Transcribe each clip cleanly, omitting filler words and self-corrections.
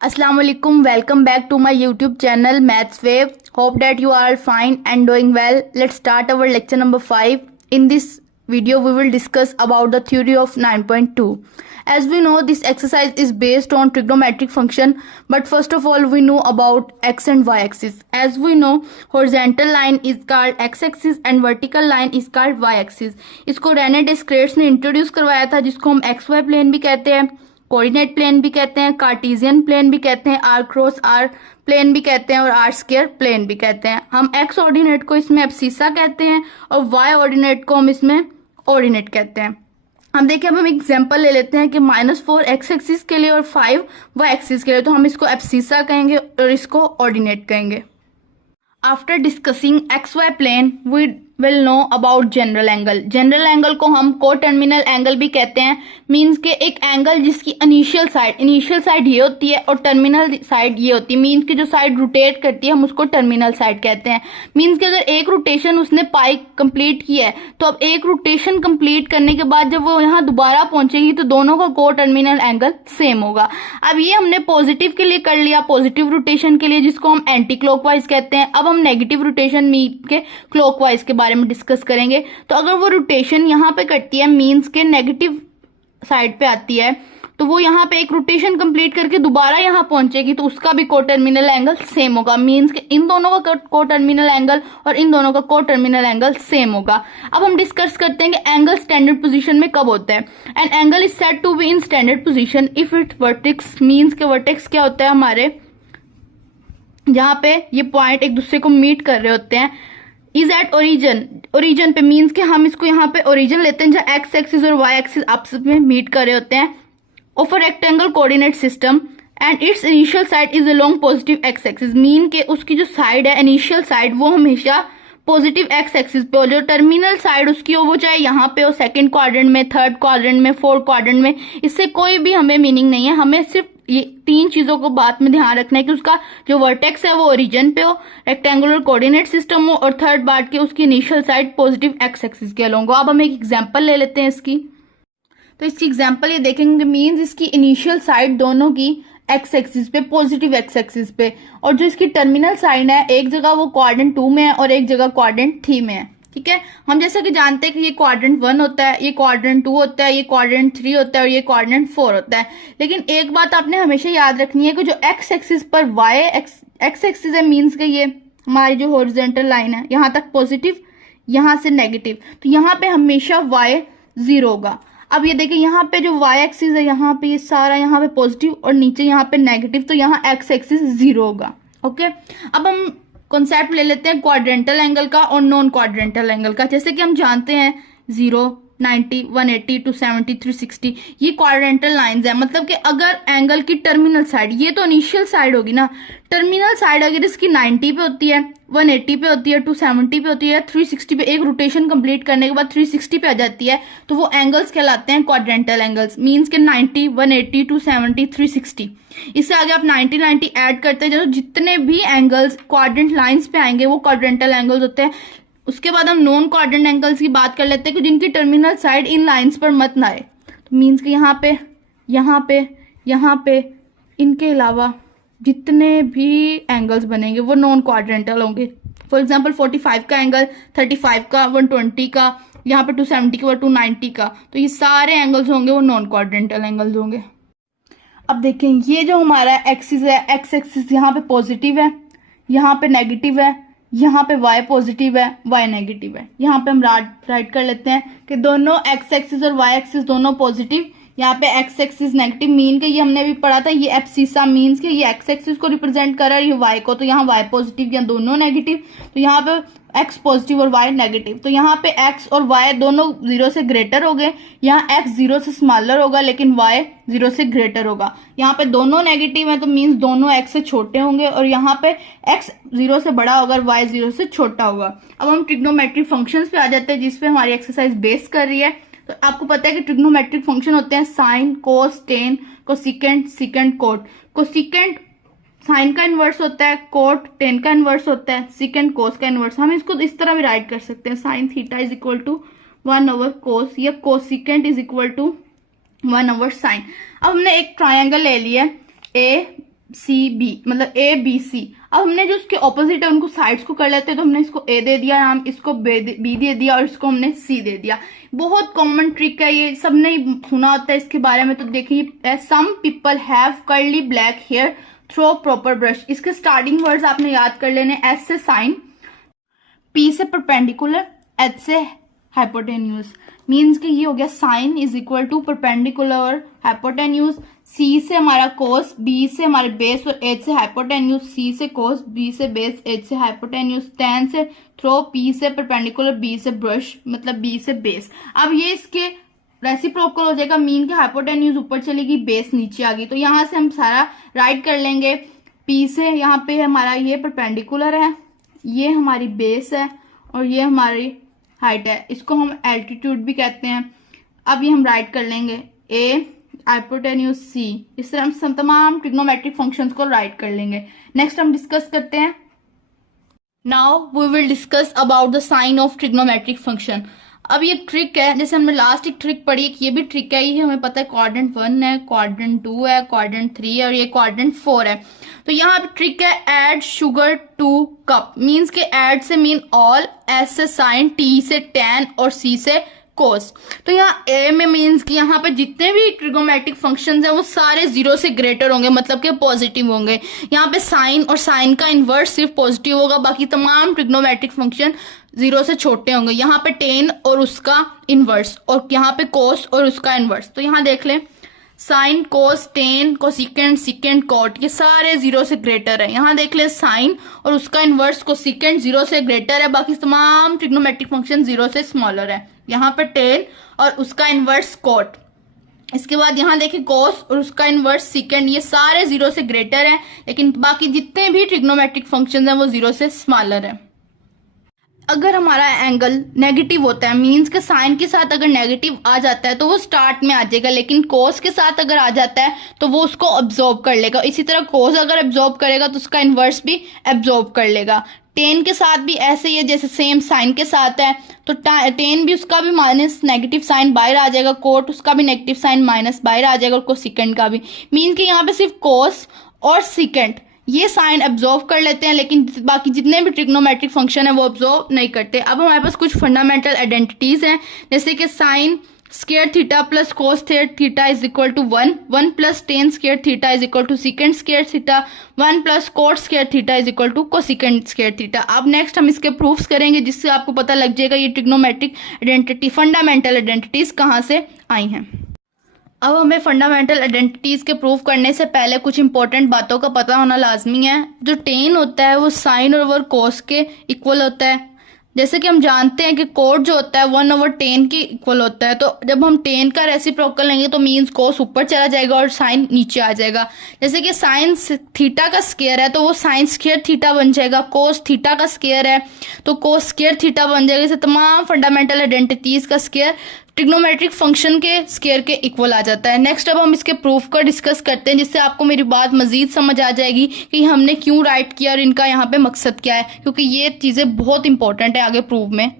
Assalamu alaikum. Welcome back to my YouTube channel Maths Wave. Hope that you are fine and doing well. Let's start our lecture number 5. In this video we will discuss about the theory of 9.2. As we know, this exercise is based on trigonometric function, but first of all we know about x and y axis. As we know, horizontal line is called x axis and vertical line is called y axis. इसको Renee डिस्क्रेट्स ने introduce करवाया था, जिसको हम x y plane भी कहते हैं, coordinate plane भी कहते हैं, कार्टेशियन प्लेन भी कहते हैं, आर क्रॉस आर प्लेन भी कहते हैं और आर स्क्वायर प्लेन भी कहते हैं। हम एक्स ऑर्डिनेट को इसमें एब्सिसा कहते हैं और वाई ऑर्डिनेट को हम इसमें ऑर्डिनेट कहते हैं। अब देखिए, अब हम एग्जांपल ले लेते हैं कि -4 एक्स एक्सिस के लिए और 5 वाई एक्सिस के लिए, तो हम इसको एब्सिसा कहेंगे और इसको ऑर्डिनेट कहेंगे। After discussing x y plane we will know about general angle. General angle को हम को टर्मिनल एंगल भी कहते हैं। मीन्स के एक एंगल जिसकी इनिशियल साइड ये होती है और टर्मिनल साइड ये होती है। मीन्स की जो साइड रोटेट करती है हम उसको टर्मिनल साइड कहते हैं। मीन्स कि अगर एक रोटेशन उसने पाई कंप्लीट किया है, तो अब एक रोटेशन कंप्लीट करने के बाद जब वो यहाँ दोबारा पहुंचेगी तो दोनों का को टर्मिनल एंगल सेम होगा। अब ये हमने पॉजिटिव के लिए कर लिया, पॉजिटिव रोटेशन के लिए, जिसको हम एंटी क्लॉकवाइज कहते हैं। अब हम नेगेटिव रोटेशन मीन के क्लॉकवाइज के बारे में डिस्कस करेंगे। तो अगर वो रोटेशन यहाँ पे करती है, मीन्स के नेगेटिव साइड पे आती है, तो वो यहाँ पे एक रोटेशन कंप्लीट करके दोबारा यहाँ पहुंचेगी तो उसका भी को टर्मिनल एंगल सेम होगा। मीन्स के इन दोनों का को टर्मिनल एंगल और इन दोनों का को टर्मिनल एंगल सेम होगा। अब हम डिस्कस करते हैं कि एंगल स्टैंडर्ड पोजीशन में कब होता है। And angle is said to be in standard position if it vertex, means के वर्टेक्स क्या होता है हमारे, जहां पे ये पॉइंट एक दूसरे को मीट कर रहे होते हैं, इज एट ओरिजिन पे। मीन्स के हम इसको यहाँ पे ओरिजिन लेते हैं जहां एक्स एक्सिस और वाई एक्सिस आपस में मीट कर रहे होते हैं, of a rectangle coordinate system and it's initial side is along positive x axis. Mean के उसकी जो साइड है इनिशियल साइड वो हमेशा पॉजिटिव एक्स एक्सिस पे हो, जो टर्मिनल साइड उसकी हो वो चाहे यहाँ पे हो, सेकंड क्वाड्रेंट में, थर्ड क्वाड्रेंट में, फोर्थ क्वाड्रेंट में, इससे कोई भी हमें मीनिंग नहीं है। हमें सिर्फ ये तीन चीजों को बात में ध्यान रखना है कि उसका जो वर्टेक्स है वो ओरिजिन पे हो, रेक्टेंगुलर कोऑर्डिनेट सिस्टम हो और थर्ड बात के उसकी initial side positive x axis के अलोंग हो। अब हम एक एग्जांपल ले लेते हैं इसकी। तो इसकी एग्जांपल ये देखेंगे, मीन्स इसकी इनिशियल साइड दोनों की एक्स एक्सिस पे, पॉजिटिव एक्स एक्सिस पे, और जो इसकी टर्मिनल साइड है एक जगह वो क्वाड्रेंट 2 में है और एक जगह क्वाड्रेंट 3 में है। ठीक है, हम जैसा कि जानते हैं कि ये क्वाड्रेंट 1 होता है, ये क्वाड्रेंट 2 होता है, ये क्वाड्रेंट 3 होता है और ये क्वाड्रेंट 4 होता है। लेकिन एक बात आपने हमेशा याद रखनी है कि जो एक्स एक्सिस पर वाई एक्स एक्सिस है, मीन्स के ये हमारी जो हॉरिजॉन्टल लाइन है यहाँ तक पॉजिटिव, यहाँ से नेगेटिव, तो यहाँ पे हमेशा वाई 0 होगा। अब ये देखिए, यहाँ पे जो वाई एक्सिस है यहाँ पे ये सारा यहाँ पे पॉजिटिव और नीचे यहाँ पे नेगेटिव, तो यहाँ एक्स एक्सिस 0 होगा। ओके, अब हम कॉन्सेप्ट ले लेते हैं क्वाड्रेंटल एंगल का और नॉन क्वाड्रेंटल एंगल का। जैसे कि हम जानते हैं 0, 90, 180, 270, 360 ये क्वाड्रेंटल लाइंस है। मतलब कि अगर एंगल की टर्मिनल साइड, ये तो इनिशियल साइड होगी ना, टर्मिनल साइड अगर इसकी 90 पे होती है, 180 पे होती है, 270 पे होती है, 360 पे, एक रोटेशन कंप्लीट करने के बाद 360 पे आ जाती है, तो वो एंगल्स कहलाते हैं क्वाड्रेंटल एंगल्स। मीन्स के 90, 180, 270, 360, इससे आगे आप 90 90 ऐड करते हैं, जो जितने भी एंगल्स क्वाड्रेंट लाइंस पे आएंगे वो क्वाड्रेंटल एंगल्स होते हैं। उसके बाद हम नॉन क्वाड्रेंट एंगल्स की बात कर लेते हैं कि जिनकी टर्मिनल साइड इन लाइंस पर मत ना आए। तो मीन्स कि यहाँ पे, यहाँ पे, यहाँ पे, इनके अलावा जितने भी एंगल्स बनेंगे वो नॉन क्वाड्रेंटल होंगे। फॉर एग्जांपल 45 का एंगल, 35 का, 120 का, यहाँ पे 270 का, 290 का, तो ये सारे एंगल्स होंगे वो नॉन क्वाड्रेंटल एंगल्स होंगे। अब देखें, ये जो हमारा एक्सिस है, एक्स एक्सिस यहाँ पे पॉजिटिव है, यहाँ पे नेगेटिव है, यहाँ पे y पॉजिटिव है, y नेगेटिव है। यहाँ पे हम राइट कर लेते हैं कि दोनों x एक्सिस और y एक्सिस दोनों पॉजिटिव, यहाँ पे x एक्सिस नेगेटिव। मीन के ये हमने भी पढ़ा था, ये एब्सिसा, मीन्स के ये x एक्सिस को रिप्रेजेंट कर रहा है, ये y को, तो यहाँ y पॉजिटिव या दोनों नेगेटिव, तो यहाँ पे x पॉजिटिव और y नेगेटिव। तो यहाँ पे x और y दोनों 0 से ग्रेटर हो गए, यहाँ x 0 से स्मॉलर होगा लेकिन y 0 से ग्रेटर होगा। यहाँ पे दोनों नेगेटिव है तो मीन्स दोनों x से छोटे होंगे, और यहाँ पे x 0 से बड़ा होगा और y 0 से छोटा होगा। अब हम ट्रिग्नोमेट्रिक फंक्शंस पे आ जाते हैं जिसपे हमारी एक्सरसाइज बेस कर रही है। तो आपको पता है कि ट्रिग्नोमेट्रिक फंक्शन होते हैं sine, cos, tan, cosecant, secant, cot. Cosecant sine का इनवर्स होता है, कोट टेन का इनवर्स होता है, सिकेंट कोस का इनवर्स। हम इसको इस तरह भी राइट कर सकते हैं, sine theta is equal to 1/cos या cosecant is equal to 1/sin। अब हमने एक ट्राइंगल ले लिया, ए सी बी, मतलब ए बी सी। अब हमने जो उसके ऑपोजिट है उनको साइड्स को कर लेते हैं, तो हमने इसको ए दे दिया नाम, इसको बी दे दिया और इसको हमने सी दे दिया। बहुत कॉमन ट्रिक है ये, सबने सुना होता है इसके बारे में। तो देखिए, some people have curly black hair through proper brush. इसके स्टार्टिंग वर्ड्स आपने याद कर लेने, एस से साइन, पी से परपेंडिकुलर, एच से हाइपोटेन्यूज। मीन्स कि ये हो गया sine is equal to perpendicular और हाइपोटेन्यूज, सी से हमारा कोस, बी से हमारे बेस और एच से हाइपोटेन्यूज, सी से कोस, बी से बेस, एच से हाइपोटेन्यूज, टेन से थ्रो, पी से परपेंडिकुलर, बी से ब्रश, मतलब बी से बेस। अब ये इसके रेसिप्रोकल हो जाएगा, मीन के हाइपोटेन्यूज ऊपर चलेगी, बेस नीचे आ गई। तो यहां से हम सारा राइट कर लेंगे। पी से यहाँ पे हमारा ये परपेंडिकुलर है, ये हमारी बेस है और ये हमारी हाइट है, इसको हम एल्टीट्यूड भी कहते हैं। अब ये हम राइट कर लेंगे, ए हाइपोटेन्यूज सी। इस तरह हम तमाम ट्रिग्नोमेट्रिक फंक्शंस को राइट कर लेंगे। नेक्स्ट हम डिस्कस करते हैं, now we will discuss about the sign of trigonometric function. अब ये ट्रिक है, जैसे हमने लास्ट एक ट्रिक पढ़ी, ये भी ट्रिक है, ये हमें पता है क्वाड्रेंट 1 है, क्वाड्रेंट 2 है, क्वाड्रेंट 3 है और ये क्वाड्रेंट 4 है। तो यहाँ पे ट्रिक है, add sugar to cup. Means के ऐड से मीन ऑल, एस से साइन, टी से टैन और सी से कोस। तो यहाँ ए में मीन्स कि यहाँ पे जितने भी ट्रिगोमेट्रिक फंक्शंस हैं वो सारे जीरो से ग्रेटर होंगे, मतलब कि पॉजिटिव होंगे। यहाँ पे साइन और साइन का इनवर्स सिर्फ पॉजिटिव होगा, बाकी तमाम ट्रिग्नोमेट्रिक फंक्शन जीरो से छोटे होंगे। यहाँ पे टेन और उसका इनवर्स, और यहाँ पे कोस और उसका इनवर्स। तो यहाँ देख लें, sign, cos, ten, cosecant, second, cot, ये सारे जीरो से ग्रेटर है। यहाँ देख ले, साइन और उसका इनवर्स कोसिकेंड जीरो से ग्रेटर है, बाकी तमाम ट्रिग्नोमेट्रिक फंक्शन जीरो से स्मॉलर है। यहाँ पे टेन और उसका इनवर्स कॉट। इसके बाद यहाँ देखिए, कोस और उसका इनवर्स सिकेंड, ये सारे जीरो से ग्रेटर है, लेकिन बाकी जितने भी ट्रिग्नोमेट्रिक फंक्शन है वो जीरो से स्मॉलर है। अगर हमारा एंगल नेगेटिव होता है, मीन्स के साइन के साथ अगर नेगेटिव आ जाता है तो वो स्टार्ट में आ जाएगा, लेकिन कोस के साथ अगर आ जाता है तो वो उसको ऑब्जॉर्व कर लेगा। इसी तरह कोस अगर ऑब्जॉर्व करेगा तो उसका इनवर्स भी ऑब्जॉर्व कर लेगा। टेन के साथ भी ऐसे ही है, जैसे सेम साइन के साथ है, तो टेन भी उसका भी माइनस नेगेटिव साइन बाहर आ जाएगा, कोट उसका भी नेगेटिव साइन माइनस बाहर आ जाएगा, और कोसिकेंड का भी। मीन कि यहाँ पे सिर्फ कोस और सिकेंड ये साइन एब्जॉर्व कर लेते हैं, लेकिन बाकी जितने भी ट्रिग्नोमेट्रिक फंक्शन है वो एब्जॉर्व नहीं करते। अब हमारे पास कुछ फंडामेंटल आइडेंटिटीज हैं, जैसे कि sine square theta plus cos theta is equal to 1, 1 plus tan square theta is equal to secant square theta, 1 plus cot square theta is equal to cosecant square theta. अब next हम इसके proofs करेंगे, जिससे आपको पता लग जाएगा ये ट्रिग्नोमेट्रिक आइडेंटिटी, फंडामेंटल आइडेंटिटीज कहाँ से आई हैं। अब हमें फंडामेंटल आइडेंटिटीज के प्रूफ करने से पहले कुछ इंपॉर्टेंट बातों का पता होना लाजमी है। जो टेन होता है वो साइन और कोस के इक्वल होता है। जैसे कि हम जानते हैं कि कोट जो होता है 1/10 के इक्वल होता है, तो जब हम 10 का रेसिप्रोकल लेंगे तो मीन्स कोस ऊपर चला जाएगा और साइन नीचे आ जाएगा। जैसे कि साइन थीटा का स्क्वायर है तो वो साइन स्क्वायर थीटा बन जाएगा, कोस थीटा का स्क्वायर है तो कोस स्क्वायर थीटा बन जाएगा। इसे तमाम फंडामेंटल आइडेंटिटीज का स्क्वायर ट्रिग्नोमेट्रिक फंक्शन के स्क्वायर के इक्वल आ जाता है। नेक्स्ट अब हम इसके प्रूफ को डिस्कस करते हैं, जिससे आपको मेरी बात मजीद समझ आ जाएगी कि हमने क्यों राइट किया और इनका यहाँ पे मकसद क्या है, क्योंकि ये चीजें बहुत इंपॉर्टेंट है आगे प्रूफ में।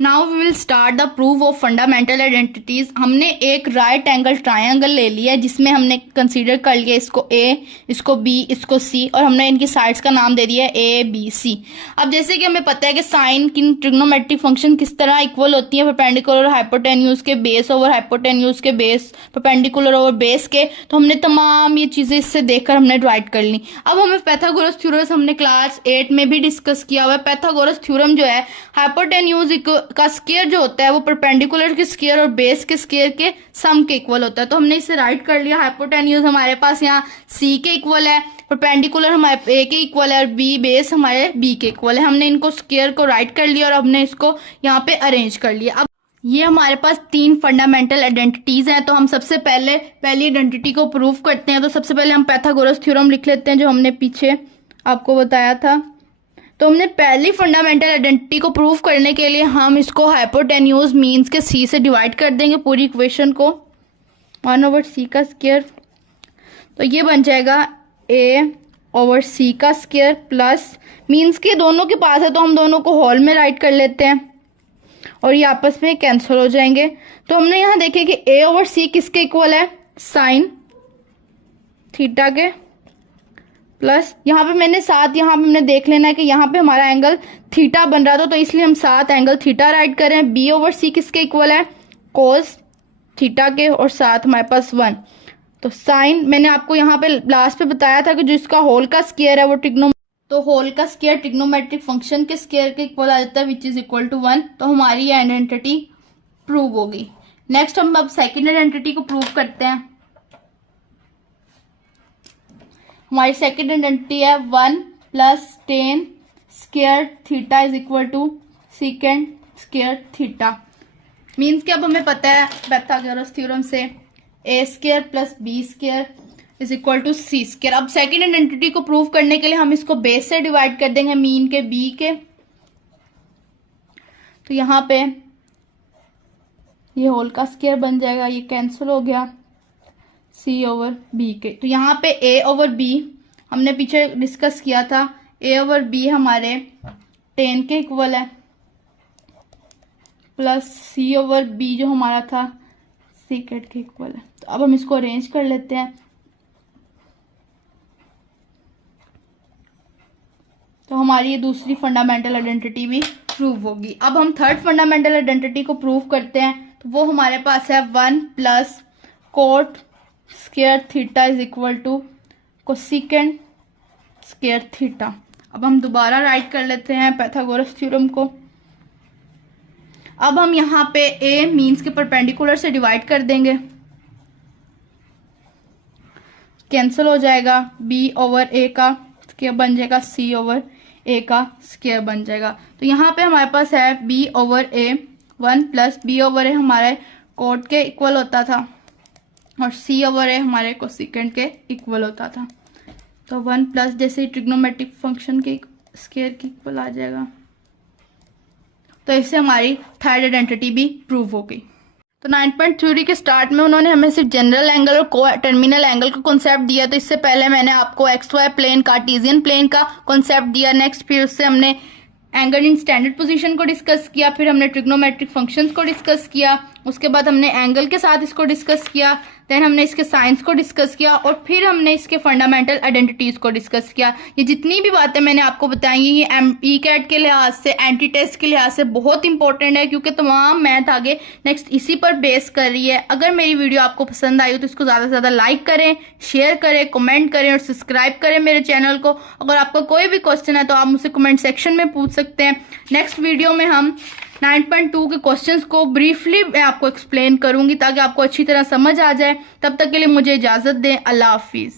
Now we will start the proof of fundamental identities. हमने एक राइट एंगल ट्रायंगल ले लिया है, जिसमें हमने कंसीडर कर लिया इसको ए, इसको बी, इसको सी, और हमने इनकी साइड्स का नाम दे दिया है ए बी सी। अब जैसे कि हमें पता है कि साइन की ट्रिग्नोमेट्रिक फंक्शन किस तरह इक्वल होती है, परपेंडिकुलर हाइपोटेन्यूज के बेस ओवर हाइपोटेन्यूज के बेस, परपेंडिकुलर ओवर बेस के। तो हमने तमाम ये चीजें इससे देखकर हमने राइट कर ली। अब हमें पाइथागोरस थ्योरम हमने क्लास 8 में भी डिस्कस किया हुआ है। पाइथागोरस थ्योरम जो है, हाइपोटेन्यूज का स्क्वायर जो होता है वो परपेंडिकुलर के स्क्वायर और बेस के स्क्वायर के सम के इक्वल होता है। तो हमने इसे राइट कर लिया। हाइपोटेन्यूज हमारे पास यहाँ सी के इक्वल है, परपेंडिकुलर हमारे ए के इक्वल है और बी बेस हमारे बी के इक्वल है। हमने इनको स्क्वायर को राइट कर लिया और हमने इसको यहाँ पे अरेंज कर लिया। अब ये हमारे पास 3 फंडामेंटल आइडेंटिटीज हैं, तो हम सबसे पहले पहली आइडेंटिटी को प्रूव करते हैं। तो सबसे पहले हम पाइथागोरस थ्योरम लिख लेते हैं, जो हमने पीछे आपको बताया था। तो हमने पहली फंडामेंटल आइडेंटिटी को प्रूव करने के लिए हम इसको हाइपोटेन्यूज मीन्स के सी से डिवाइड कर देंगे पूरी इक्वेशन को, 1/c का स्क्वायर। तो ये बन जाएगा a/c का स्क्वायर प्लस मीन्स के दोनों के पास है तो हम दोनों को होल में राइट कर लेते हैं और ये आपस में कैंसिल हो जाएंगे। तो हमने यहाँ देखे कि a/c किसके इक्वल है, साइन थीटा के प्लस यहाँ पे मैंने साथ, यहाँ पे हमने देख लेना है कि यहाँ पे हमारा एंगल थीटा बन रहा था, तो इसलिए हम साथ एंगल थीटा राइट करें। बी ओवर सी किसके इक्वल है? कोस थीटा के, और साथ हमारे पास 1। तो साइन मैंने आपको यहाँ पे लास्ट पे बताया था कि जो इसका होल का स्क्वायर है वो तो होल का स्क्वायर ट्रिग्नोमेट्रिक फंक्शन के स्क्वायर के इक्वल आ जाता है, विच इज इक्वल टू 1। तो हमारी ये आइडेंटिटी प्रूव होगी। नेक्स्ट हम अब सेकेंड आइडेंटिटी को प्रूव करते हैं। हमारी सेकेंड आइडेंटिटी है 1 plus tan square theta is equal to secant square theta. Means कि अब हमें पता है पाइथागोरस थ्योरम से A square plus B square is equal to C square. अब सेकेंड आइडेंटिटी को प्रूव करने के लिए हम इसको बेस से डिवाइड कर देंगे, मीन के बी के। तो यहाँ पे ये होल का स्क्वायर बन जाएगा, ये कैंसिल हो गया, सी ओवर बी के। तो यहाँ पे ए ओवर बी हमने पीछे डिस्कस किया था, ए ओवर बी हमारे 10 के इक्वल है, प्लस सी ओवर बी जो हमारा था सीकेट के इक्वल है। तो अब हम इसको अरेंज कर लेते हैं। तो हमारी ये दूसरी फंडामेंटल आइडेंटिटी भी प्रूव होगी। अब हम थर्ड फंडामेंटल आइडेंटिटी को प्रूव करते हैं। तो वो हमारे पास है 1 plus cot square theta is equal to cosecant square theta. अब हम दोबारा राइट कर लेते हैं पाइथागोरस थ्योरम को। अब हम यहाँ पे ए मीन्स के परपेंडिकुलर से डिवाइड कर देंगे, कैंसिल हो जाएगा, बी ओवर ए का स्क्वायर बन जाएगा, सी ओवर ए का स्क्वायर बन जाएगा। तो यहाँ पे हमारे पास है बी ओवर ए 1 प्लस बी ओवर ए हमारे कोट के इक्वल होता था और सी ओवर ए हमारे कोसेकेंड के इक्वल होता था। तो 1 प्लस जैसे ट्रिग्नोमेट्रिक फंक्शन के स्क्वायर के इक्वल आ जाएगा। तो इससे हमारी थर्ड आइडेंटिटी भी प्रूव हो गई। तो 9.3 के स्टार्ट में उन्होंने हमें सिर्फ जनरल एंगल और को टर्मिनल एंगल का कॉन्सेप्ट दिया। तो इससे पहले मैंने आपको x y plane Cartesian plane का कॉन्सेप्ट दिया। नेक्स्ट फिर उससे हमने एंगल इन स्टैंडर्ड पोजीशन को डिस्कस किया, फिर हमने ट्रिग्नोमेट्रिक फंक्शंस को डिस्कस किया, उसके बाद हमने एंगल के साथ इसको डिस्कस किया, देन हमने इसके साइंस को डिस्कस किया और फिर हमने इसके फंडामेंटल आइडेंटिटीज को डिस्कस किया। ये जितनी भी बातें मैंने आपको बताई ये ई-कैट के लिहाज से, एंटी टेस्ट के लिहाज से बहुत इंपॉर्टेंट है, क्योंकि तमाम मैथ आगे नेक्स्ट इसी पर बेस कर रही है। अगर मेरी वीडियो आपको पसंद आई हो तो इसको ज़्यादा से ज़्यादा लाइक करें, शेयर करें, कमेंट करें और सब्सक्राइब करें मेरे चैनल को। अगर आपका कोई भी क्वेश्चन है तो आप मुझसे कमेंट सेक्शन में पूछ सकते हैं। नेक्स्ट वीडियो में हम 9.2 के क्वेश्चंस को ब्रीफली मैं आपको एक्सप्लेन करूंगी ताकि आपको अच्छी तरह समझ आ जाए। तब तक के लिए मुझे इजाजत दें। अल्लाह हाफिज।